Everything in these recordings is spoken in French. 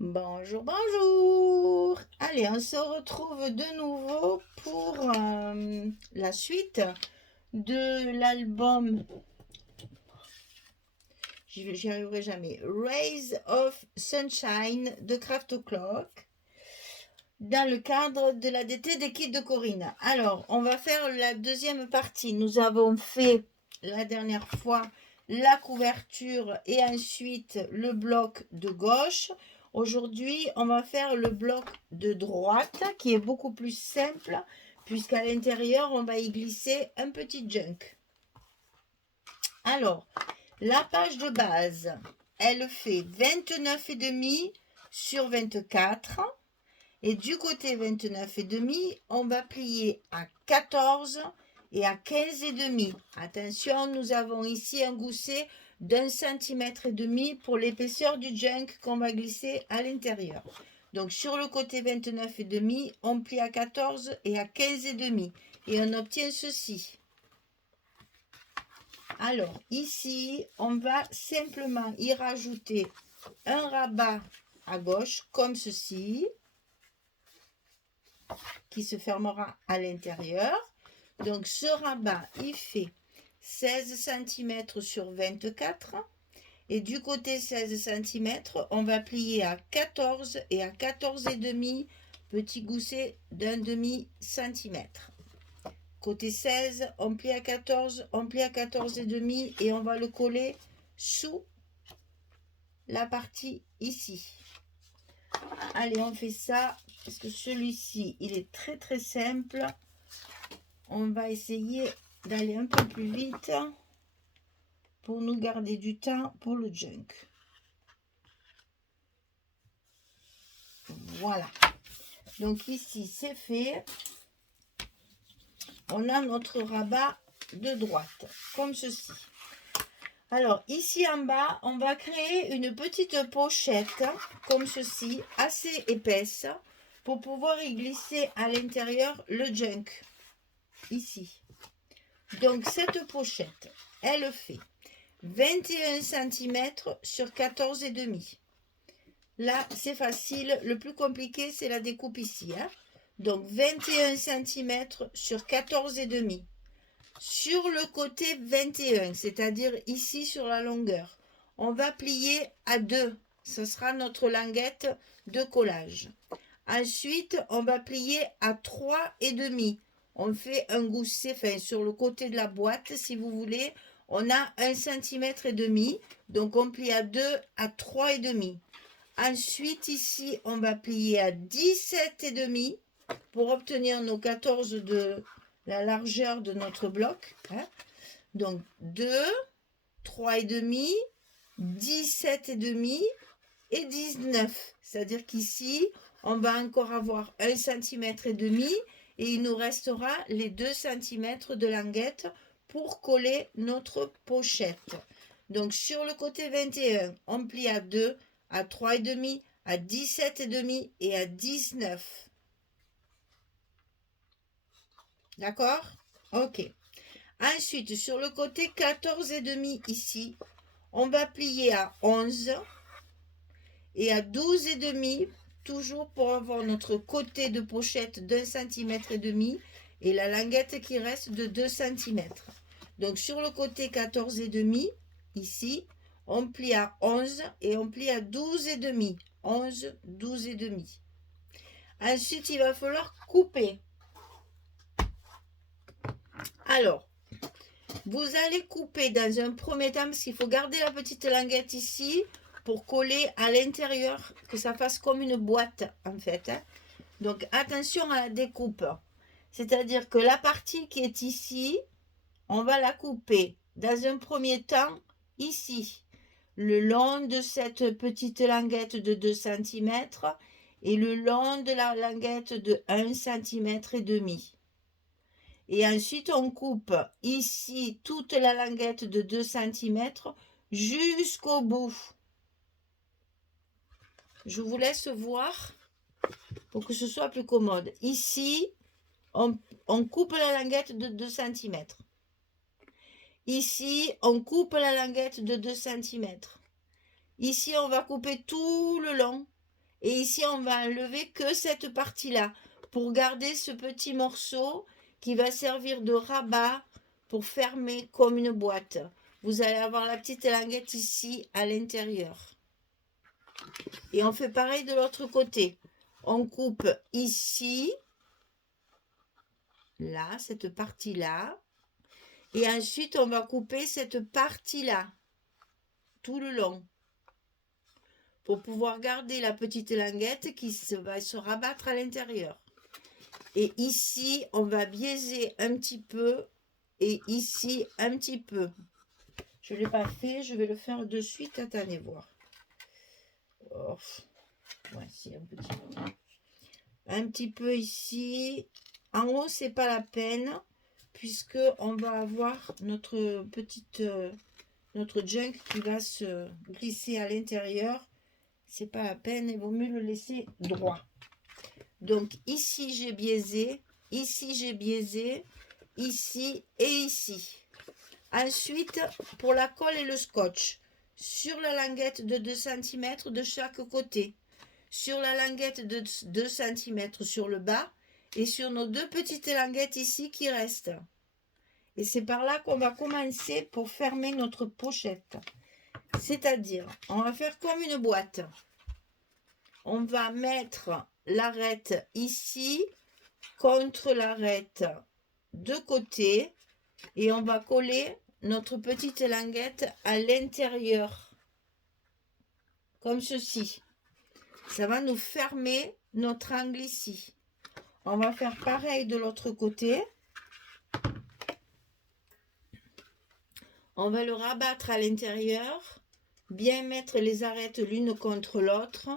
Bonjour, bonjour. Allez, on se retrouve de nouveau pour la suite de l'album, j'y arriverai jamais, Rays of Sunshine de Craft Clock, dans le cadre de la DT des kits de Corinne. Alors, on va faire la deuxième partie. Nous avons fait la dernière fois la couverture et ensuite le bloc de gauche. Aujourd'hui, on va faire le bloc de droite qui est beaucoup plus simple puisqu'à l'intérieur, on va y glisser un petit junk. Alors, la page de base, elle fait 29,5 sur 24. Et du côté 29,5, on va plier à 14 et à 15,5. Attention, nous avons ici un gousset d'1,5 cm pour l'épaisseur du junk qu'on va glisser à l'intérieur. Donc sur le côté 29,5, on plie à 14 et à 15,5 et on obtient ceci. Alors ici, on va simplement y rajouter un rabat à gauche comme ceci, qui se fermera à l'intérieur. Donc ce rabat, il fait 16 cm sur 24. Et du côté 16 cm, on va plier à 14 et à 14,5, petit gousset d'1,5 cm. Côté 16, on plie à 14, on plie à 14,5 et on va le coller sous la partie ici. Allez, on fait ça parce que celui-ci, il est très très simple. On va essayer d'aller un peu plus vite pour nous garder du temps pour le junk. Voilà. Donc ici, c'est fait. On a notre rabat de droite, comme ceci. Alors, ici en bas, on va créer une petite pochette, comme ceci, assez épaisse, pour pouvoir y glisser à l'intérieur le junk, ici. Donc, cette pochette, elle fait 21 cm sur 14,5. Là, c'est facile. Le plus compliqué, c'est la découpe ici. Donc, 21 cm sur 14,5. Sur le côté 21, c'est-à-dire ici sur la longueur, on va plier à 2. Ce sera notre languette de collage. Ensuite, on va plier à 3,5. On fait un gousset, enfin sur le côté de la boîte, si vous voulez, on a 1,5 cm. Donc on plie à 2 à 3,5. Ensuite, ici, on va plier à 17,5 pour obtenir nos 14 de la largeur de notre bloc. Donc 2, 3,5, 17,5 et 19. C'est-à-dire qu'ici, on va encore avoir 1,5 cm et il nous restera les 2 cm de languette pour coller notre pochette. Donc sur le côté 21, on plie à 2, à 3,5, à 17,5 et à 19. D'accord? Ok. Ensuite, sur le côté 14,5 ici, on va plier à 11 et à 12,5, toujours pour avoir notre côté de pochette d'1,5 cm et la languette qui reste de 2 cm. Donc sur le côté 14,5, ici, on plie à 11 et on plie à 12,5. 11, 12,5. Ensuite, il va falloir couper. Alors, vous allez couper dans un premier temps, parce qu'il faut garder la petite languette ici pour coller à l'intérieur, que ça fasse comme une boîte en fait. Donc attention à la découpe. C'est-à-dire que la partie qui est ici, on va la couper dans un premier temps ici, le long de cette petite languette de 2 cm et le long de la languette de 1,5 cm. Et ensuite, on coupe ici toute la languette de 2 cm jusqu'au bout. Je vous laisse voir pour que ce soit plus commode. Ici, on coupe la languette de 2 cm. Ici, on coupe la languette de 2 cm. Ici, on va couper tout le long. Et ici, on va enlever que cette partie-là pour garder ce petit morceau qui va servir de rabat pour fermer comme une boîte. Vous allez avoir la petite languette ici à l'intérieur. Et on fait pareil de l'autre côté. On coupe ici, là, cette partie-là. Et ensuite, on va couper cette partie-là, tout le long, pour pouvoir garder la petite languette qui va se rabattre à l'intérieur. Et ici, on va biaiser un petit peu, et ici, un petit peu. Je ne l'ai pas fait, je vais le faire de suite, attendez voir. Oh. Ouais, si, un petit peu. Un petit peu ici. En haut, c'est pas la peine, puisque on va avoir notre petite... notre junk qui va se glisser à l'intérieur. C'est pas la peine, il vaut mieux le laisser droit. Donc ici j'ai biaisé, ici j'ai biaisé, ici et ici. Ensuite, pour la colle et le scotch, sur la languette de 2 cm de chaque côté, sur la languette de 2 cm sur le bas et sur nos 2 petites languettes ici qui restent. Et c'est par là qu'on va commencer pour fermer notre pochette. C'est-à-dire, on va faire comme une boîte. On va mettre l'arête ici contre l'arête de côté et on va coller notre petite languette à l'intérieur. Comme ceci. Ça va nous fermer notre angle ici. On va faire pareil de l'autre côté. On va le rabattre à l'intérieur, bien mettre les arêtes l'une contre l'autre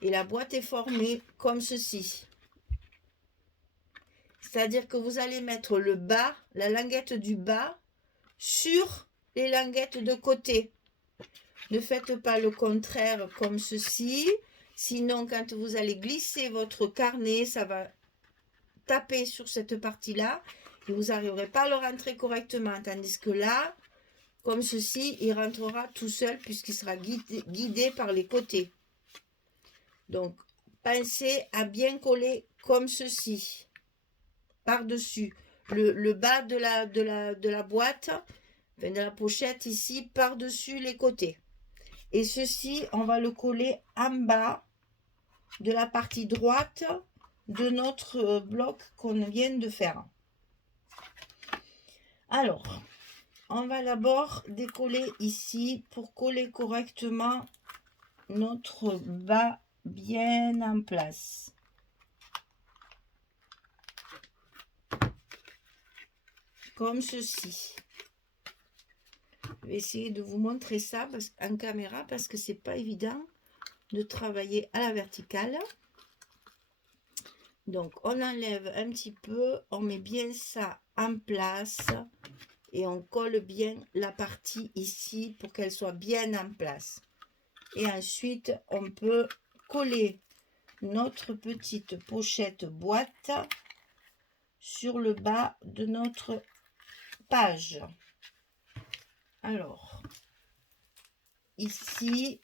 et la boîte est formée comme ceci. C'est-à-dire que vous allez mettre le bas, la languette du bas, sur les languettes de côté. Ne faites pas le contraire comme ceci, sinon quand vous allez glisser votre carnet, ça va taper sur cette partie-là et vous n'arriverez pas à le rentrer correctement. Tandis que là, comme ceci, il rentrera tout seul puisqu'il sera guidé par les côtés. Donc, pensez à bien coller comme ceci, par-dessus. Le bas de la boîte, enfin de la pochette ici, par-dessus les côtés. Et ceci, on va le coller en bas de la partie droite de notre bloc qu'on vient de faire. Alors, on va d'abord décoller ici pour coller correctement notre bas bien en place. Comme ceci. Je vais essayer de vous montrer ça en caméra parce que c'est pas évident de travailler à la verticale. Donc on enlève un petit peu, on met bien ça en place et on colle bien la partie ici pour qu'elle soit bien en place. Et ensuite on peut coller notre petite pochette boîte sur le bas de notre page. Alors ici,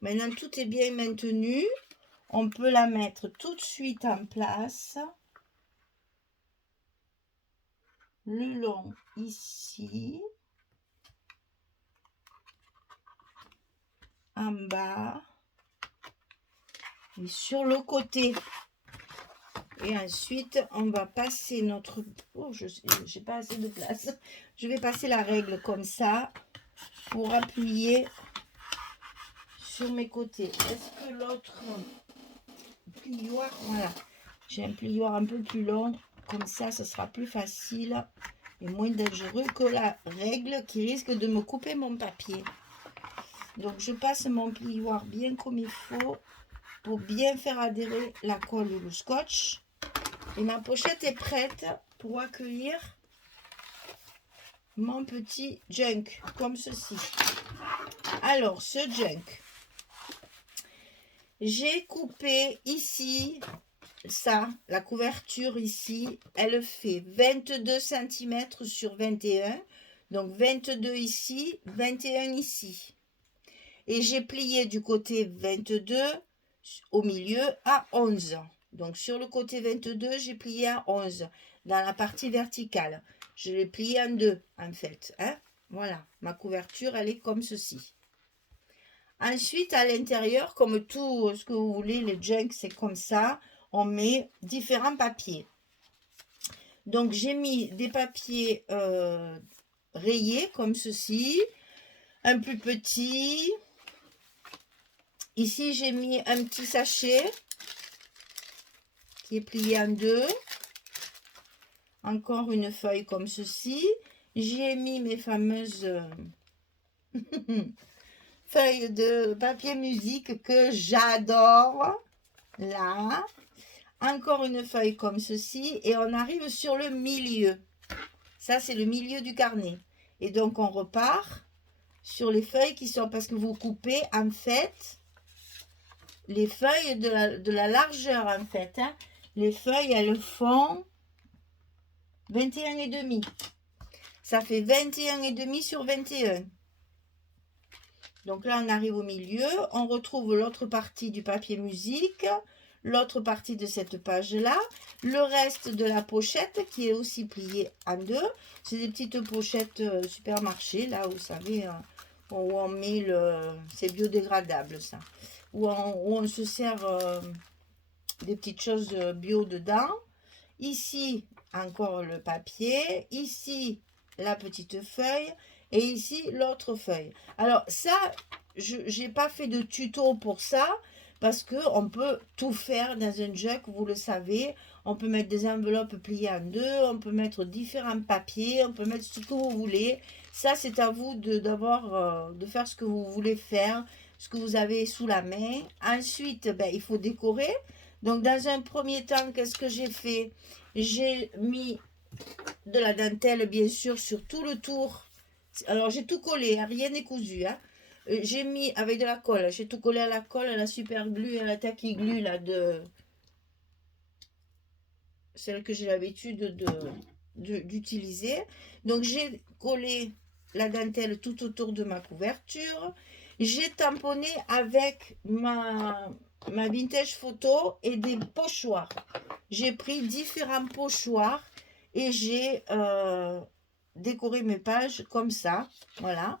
maintenant tout est bien maintenu, on peut la mettre tout de suite en place. Le long ici, en bas et sur le côté. Et ensuite on va passer notre... Oh, je n'ai pas assez de place. Je vais passer la règle comme ça pour appuyer sur mes côtés. Est-ce que l'autre plioir, voilà, j'ai un plioir un peu plus long, comme ça ce sera plus facile et moins dangereux que la règle qui risque de me couper mon papier. Donc je passe mon plioir bien comme il faut pour bien faire adhérer la colle ou le scotch. Et ma pochette est prête pour accueillir mon petit junk, comme ceci. Alors, ce junk, j'ai coupé ici, ça, la couverture ici, elle fait 22 cm sur 21. Donc 22 ici, 21 ici. Et j'ai plié du côté 22 au milieu à 11. Donc sur le côté 22, j'ai plié à 11 dans la partie verticale. Je l'ai plié en deux en fait. Hein. Voilà, ma couverture, elle est comme ceci. Ensuite, à l'intérieur, comme tout ce que vous voulez, les junks, c'est comme ça. On met différents papiers. Donc, j'ai mis des papiers rayés comme ceci. Un plus petit. Ici, j'ai mis un petit sachet qui est plié en deux. Encore une feuille comme ceci. J'ai mis mes fameuses feuilles de papier musique que j'adore. Là. Encore une feuille comme ceci. Et on arrive sur le milieu. Ça, c'est le milieu du carnet. Et donc, on repart sur les feuilles qui sont... Parce que vous coupez, en fait, les feuilles de la largeur, en fait. Hein. Les feuilles, elles font 21,5. Ça fait 21,5 sur 21. Donc là, on arrive au milieu. On retrouve l'autre partie du papier musique, l'autre partie de cette page-là, le reste de la pochette qui est aussi pliée en deux. C'est des petites pochettes supermarché, là, vous savez, où on met le... C'est biodégradable, ça. Où on se sert des petites choses bio dedans. Ici, encore le papier. Ici, la petite feuille. Et ici, l'autre feuille. Alors, ça, je n'ai pas fait de tuto pour ça. Parce qu'on peut tout faire dans un jug, vous le savez. On peut mettre des enveloppes pliées en deux. On peut mettre différents papiers. On peut mettre ce que vous voulez. Ça, c'est à vous de faire ce que vous voulez faire. Ce que vous avez sous la main. Ensuite, ben, il faut décorer. Donc, dans un premier temps, qu'est-ce que j'ai fait? J'ai mis de la dentelle, bien sûr, sur tout le tour. Alors, j'ai tout collé, hein, rien n'est cousu. Hein. J'ai mis avec de la colle. J'ai tout collé à la colle, à la super glue, à la tacky glue, là, de... Celle que j'ai l'habitude d'utiliser. Donc, j'ai collé la dentelle tout autour de ma couverture. J'ai tamponné avec ma vintage photo et des pochoirs. J'ai pris différents pochoirs et j'ai décoré mes pages comme ça. Voilà.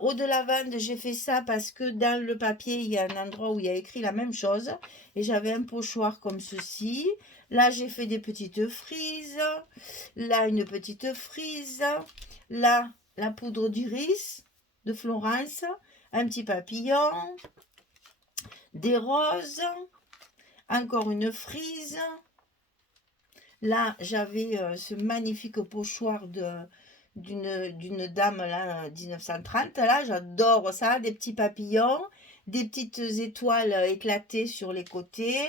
Eau de lavande, j'ai fait ça parce que dans le papier, il y a un endroit où il y a écrit la même chose. Et j'avais un pochoir comme ceci. Là, j'ai fait des petites frises. Là, une petite frise. Là, la poudre d'iris de Florence. Un petit papillon. Des roses. Encore une frise. Là, j'avais ce magnifique pochoir d'une dame là 1930 là, j'adore ça, des petits papillons, des petites étoiles éclatées sur les côtés,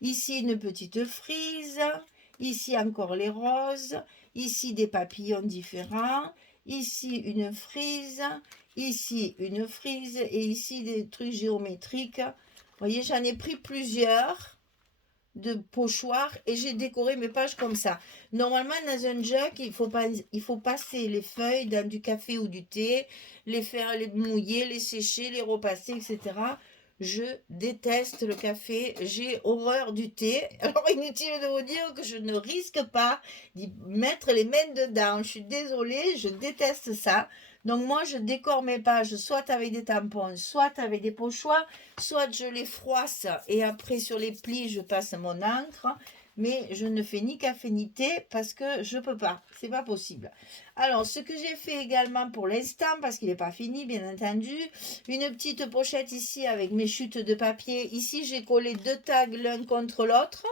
ici une petite frise, ici encore les roses, ici des papillons différents, ici une frise, ici une frise et ici des trucs géométriques. Vous voyez, j'en ai pris plusieurs de pochoirs et j'ai décoré mes pages comme ça. Normalement, dans un jug, il faut passer les feuilles dans du café ou du thé, les faire les mouiller, les sécher, les repasser, etc. Je déteste le café, j'ai horreur du thé. Alors, inutile de vous dire que je ne risque pas d'y mettre les mains dedans. Je suis désolée, je déteste ça. Donc, moi, je décore mes pages soit avec des tampons, soit avec des pochoirs, soit je les froisse et après, sur les plis, je passe mon encre. Mais je ne fais ni café ni thé parce que je ne peux pas. C'est pas possible. Alors, ce que j'ai fait également pour l'instant, parce qu'il n'est pas fini, bien entendu, une petite pochette ici avec mes chutes de papier. Ici, j'ai collé deux tags l'un contre l'autre.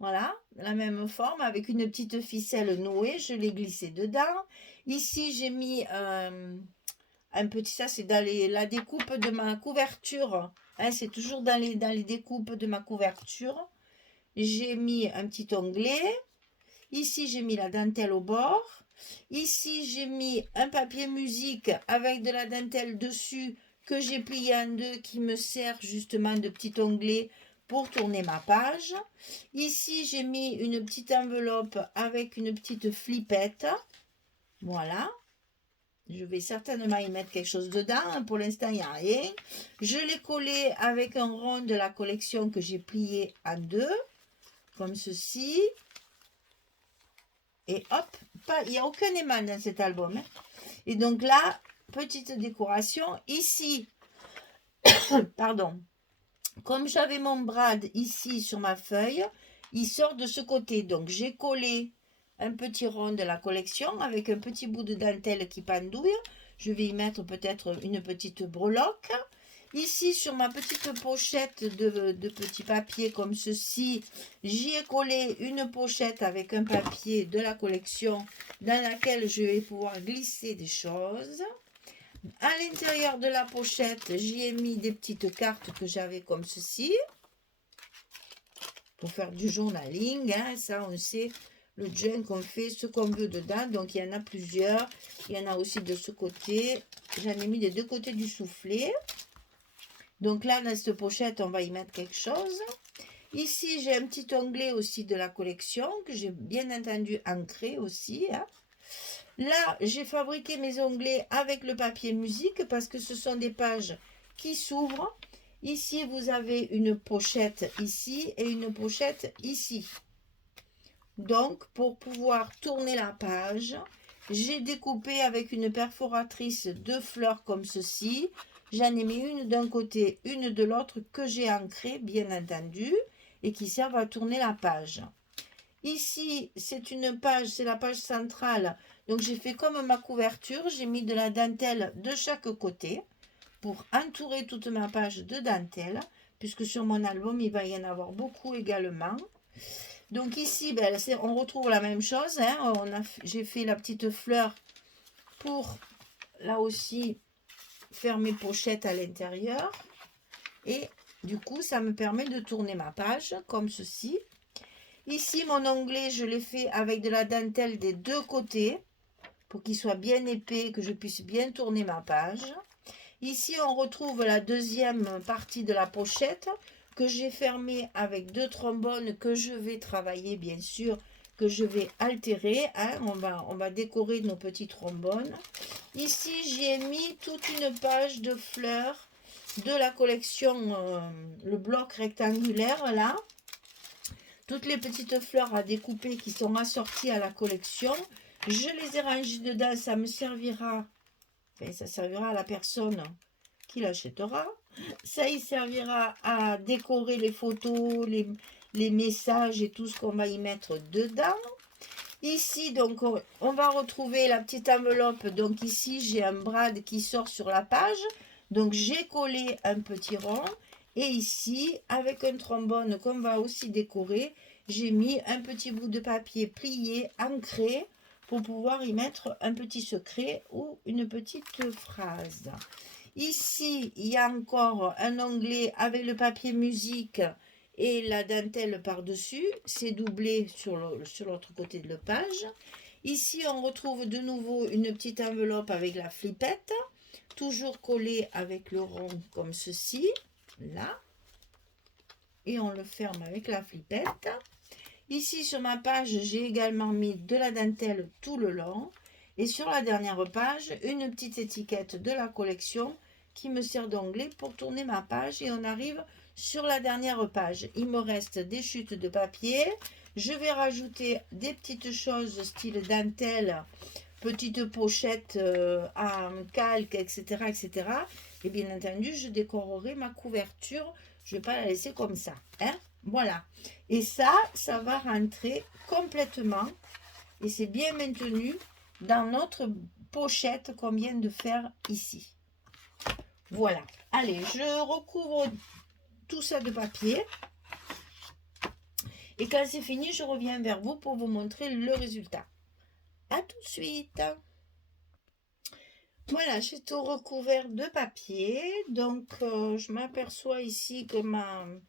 Voilà, la même forme avec une petite ficelle nouée. Je l'ai glissé dedans. Ici, j'ai mis un petit, ça c'est dans la découpe de ma couverture. Hein, c'est toujours dans les découpes de ma couverture. J'ai mis un petit onglet. Ici, j'ai mis la dentelle au bord. Ici, j'ai mis un papier musique avec de la dentelle dessus que j'ai plié en deux qui me sert justement de petit onglet pour tourner ma page. Ici, j'ai mis une petite enveloppe avec une petite flippette. Voilà. Je vais certainement y mettre quelque chose dedans. Pour l'instant, il n'y a rien. Je l'ai collé avec un rond de la collection que j'ai plié en deux, comme ceci. Et hop, il n'y a aucun émal dans cet album. Hein. Et donc là, petite décoration. Ici, pardon, comme j'avais mon brad ici sur ma feuille, il sort de ce côté. Donc j'ai collé un petit rond de la collection avec un petit bout de dentelle qui pendouille. Je vais y mettre peut-être une petite breloque. Ici, sur ma petite pochette de petit papier comme ceci, j'y ai collé une pochette avec un papier de la collection dans laquelle je vais pouvoir glisser des choses. À l'intérieur de la pochette, j'y ai mis des petites cartes que j'avais comme ceci. Pour faire du journaling, hein, ça on sait, le junk on fait ce qu'on veut dedans. Donc il y en a plusieurs. Il y en a aussi de ce côté. J'en ai mis des deux côtés du soufflet. Donc là, dans cette pochette, on va y mettre quelque chose. Ici, j'ai un petit onglet aussi de la collection que j'ai bien entendu ancré aussi. Hein. Là, j'ai fabriqué mes onglets avec le papier musique parce que ce sont des pages qui s'ouvrent. Ici, vous avez une pochette ici et une pochette ici. Donc, pour pouvoir tourner la page, j'ai découpé avec une perforatrice deux fleurs comme ceci. J'en ai mis une d'un côté, une de l'autre que j'ai ancrée, bien entendu, et qui servent à tourner la page. Ici, c'est une page, c'est la page centrale. Donc, j'ai fait comme ma couverture. J'ai mis de la dentelle de chaque côté pour entourer toute ma page de dentelle, puisque sur mon album, il va y en avoir beaucoup également. Donc ici, ben, on retrouve la même chose. Hein. J'ai fait la petite fleur pour, là aussi, faire mes pochettes à l'intérieur. Et du coup, ça me permet de tourner ma page comme ceci. Ici, mon onglet, je l'ai fait avec de la dentelle des deux côtés pour qu'il soit bien épais, que je puisse bien tourner ma page. Ici, on retrouve la deuxième partie de la pochette que j'ai fermée avec deux trombones que je vais travailler, bien sûr, que je vais altérer. Hein. On va décorer nos petits trombones. Ici, j'ai mis toute une page de fleurs de la collection, le bloc rectangulaire, là. Toutes les petites fleurs à découper qui sont assorties à la collection. Je les ai rangées dedans, ça me servira, enfin, ça servira à la personne qui l'achètera. Ça y servira à décorer les photos, les messages et tout ce qu'on va y mettre dedans. Ici, donc, on va retrouver la petite enveloppe. Donc ici, j'ai un brad qui sort sur la page. Donc, j'ai collé un petit rond. Et ici, avec un trombone qu'on va aussi décorer, j'ai mis un petit bout de papier plié, ancré, pour pouvoir y mettre un petit secret ou une petite phrase. Ici, il y a encore un onglet avec le papier musique et la dentelle par-dessus. C'est doublé sur l'autre côté de la page. Ici, on retrouve de nouveau une petite enveloppe avec la flippette, toujours collée avec le rond comme ceci, là. Et on le ferme avec la flippette. Ici, sur ma page, j'ai également mis de la dentelle tout le long. Et sur la dernière page, une petite étiquette de la collection qui me sert d'onglet pour tourner ma page. Et on arrive sur la dernière page. Il me reste des chutes de papier. Je vais rajouter des petites choses style dentelle, petites pochettes à calque, etc., etc. Et bien entendu, je décorerai ma couverture. Je ne vais pas la laisser comme ça. Hein? Voilà. Et ça va rentrer complètement. Et c'est bien maintenu dans notre pochette qu'on vient de faire ici. Voilà. Allez, je recouvre tout ça de papier. Et quand c'est fini, je reviens vers vous pour vous montrer le résultat. À tout de suite. Voilà, j'ai tout recouvert de papier. Donc, je m'aperçois ici que mon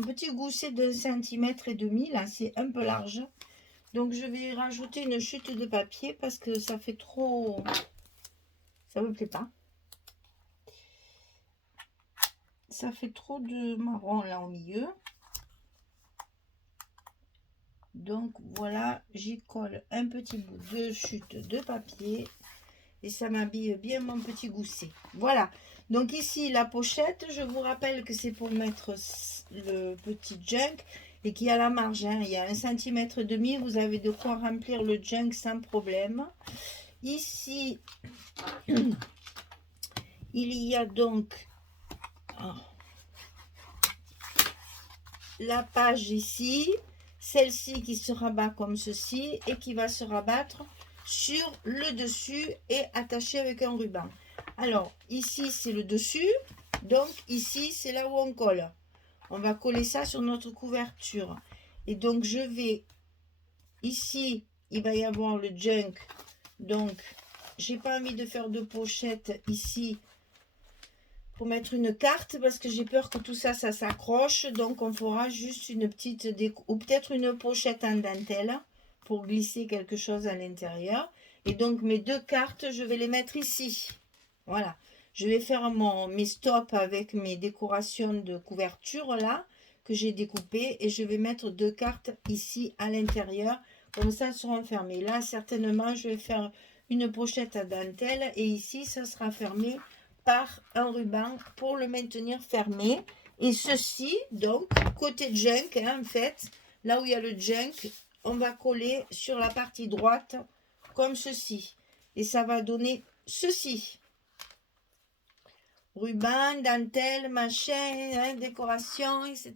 petit gousset de 1,5 cm, là, c'est un peu large. Donc, je vais rajouter une chute de papier parce que ça fait trop... Ça me plaît pas. Ça fait trop de marron là au milieu. Donc voilà, j'y colle un petit bout de chute de papier et ça m'habille bien mon petit gousset. Voilà, donc ici la pochette, je vous rappelle que c'est pour mettre le petit junk et qu'il y a la marge, hein. Il y a 1,5 cm, vous avez de quoi remplir le junk sans problème. Ici, il y a donc la page ici, celle-ci qui se rabat comme ceci et qui va se rabattre sur le dessus et attaché avec un ruban. Alors ici c'est le dessus, donc ici c'est là où on colle. On va coller ça sur notre couverture. Et donc je vais, ici il va y avoir le junk, donc j'ai pas envie de faire de pochette ici pour mettre une carte parce que j'ai peur que tout ça, ça s'accroche. Donc on fera juste une petite déco ou peut-être une pochette en dentelle pour glisser quelque chose à l'intérieur. Et donc mes deux cartes, je vais les mettre ici. Voilà. Je vais faire mes stops avec mes décorations de couverture là que j'ai découpées et je vais mettre deux cartes ici à l'intérieur. Comme ça, elles seront fermées. Là, certainement, je vais faire une pochette à dentelle et ici, ça sera fermé par un ruban pour le maintenir fermé. Et ceci, donc, côté junk, hein, en fait, là où il y a le junk, on va coller sur la partie droite comme ceci. Et ça va donner ceci. Ruban, dentelle, machin, hein, décoration, etc.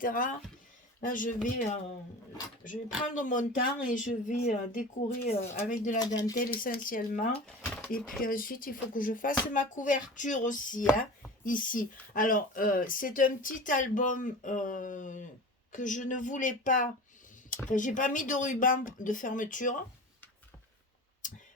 Là, je vais prendre mon temps et je vais décorer avec de la dentelle essentiellement. Et puis ensuite, il faut que je fasse ma couverture aussi, hein, ici. Alors, c'est un petit album que je ne voulais pas. Enfin, j'ai pas mis de ruban de fermeture.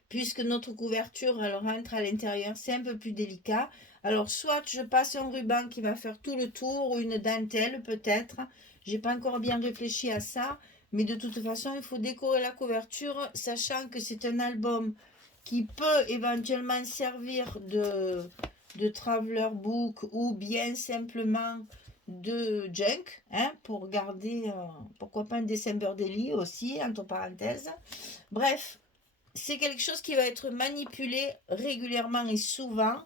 Puisque notre couverture, elle rentre à l'intérieur, c'est un peu plus délicat. Alors, soit je passe un ruban qui va faire tout le tour, ou une dentelle peut-être. J'ai pas encore bien réfléchi à ça. Mais de toute façon, il faut décorer la couverture, sachant que c'est un album qui peut éventuellement servir de traveler book ou bien simplement de junk, hein, pour garder, pourquoi pas un December Daily aussi, entre parenthèses. Bref, c'est quelque chose qui va être manipulé régulièrement et souvent.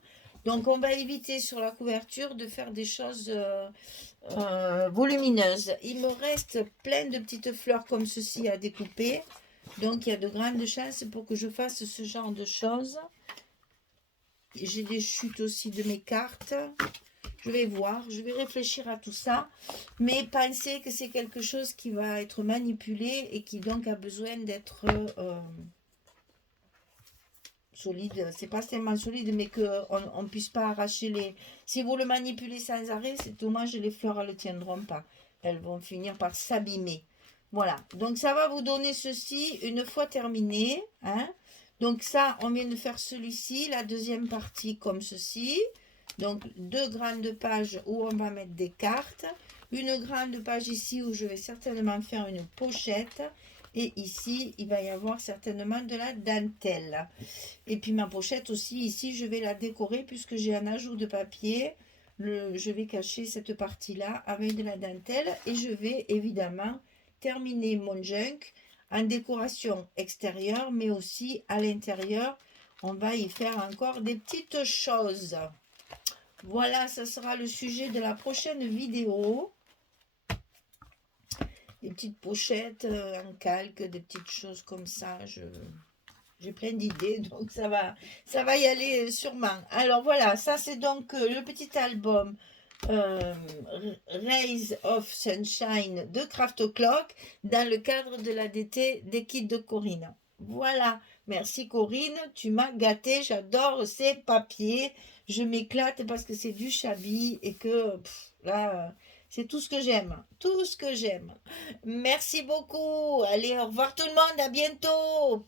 Donc, on va éviter sur la couverture de faire des choses volumineuses. Il me reste plein de petites fleurs comme ceci à découper. Donc, il y a de grandes chances pour que je fasse ce genre de choses. J'ai des chutes aussi de mes cartes. Je vais voir, je vais réfléchir à tout ça. Mais pensez que c'est quelque chose qui va être manipulé et qui donc a besoin d'être solide. C'est pas tellement solide, mais qu'on ne puisse pas arracher les... Si vous le manipulez sans arrêt, c'est dommage, les fleurs ne le tiendront pas. Elles vont finir par s'abîmer. Voilà, donc ça va vous donner ceci une fois terminé, hein. Donc ça, on vient de faire celui-ci, la deuxième partie comme ceci. Donc deux grandes pages où on va mettre des cartes. Une grande page ici où je vais certainement faire une pochette. Et ici, il va y avoir certainement de la dentelle. Et puis ma pochette aussi, ici, je vais la décorer puisque j'ai un ajout de papier. Je vais cacher cette partie-là avec de la dentelle. Et je vais évidemment terminer mon junk en décoration extérieure, mais aussi à l'intérieur. On va y faire encore des petites choses. Voilà, ça sera le sujet de la prochaine vidéo. Des petites pochettes en calque, des petites choses comme ça. J'ai plein d'idées, donc ça va y aller sûrement. Alors voilà, ça c'est donc le petit album Rays of Sunshine de Craft O'Clock dans le cadre de l'ADT des kits de Corinne. Voilà, merci Corinne, tu m'as gâté, j'adore ces papiers, je m'éclate parce que c'est du Chabi et que là, c'est tout ce que j'aime, tout ce que j'aime. Merci beaucoup, allez, au revoir tout le monde, à bientôt.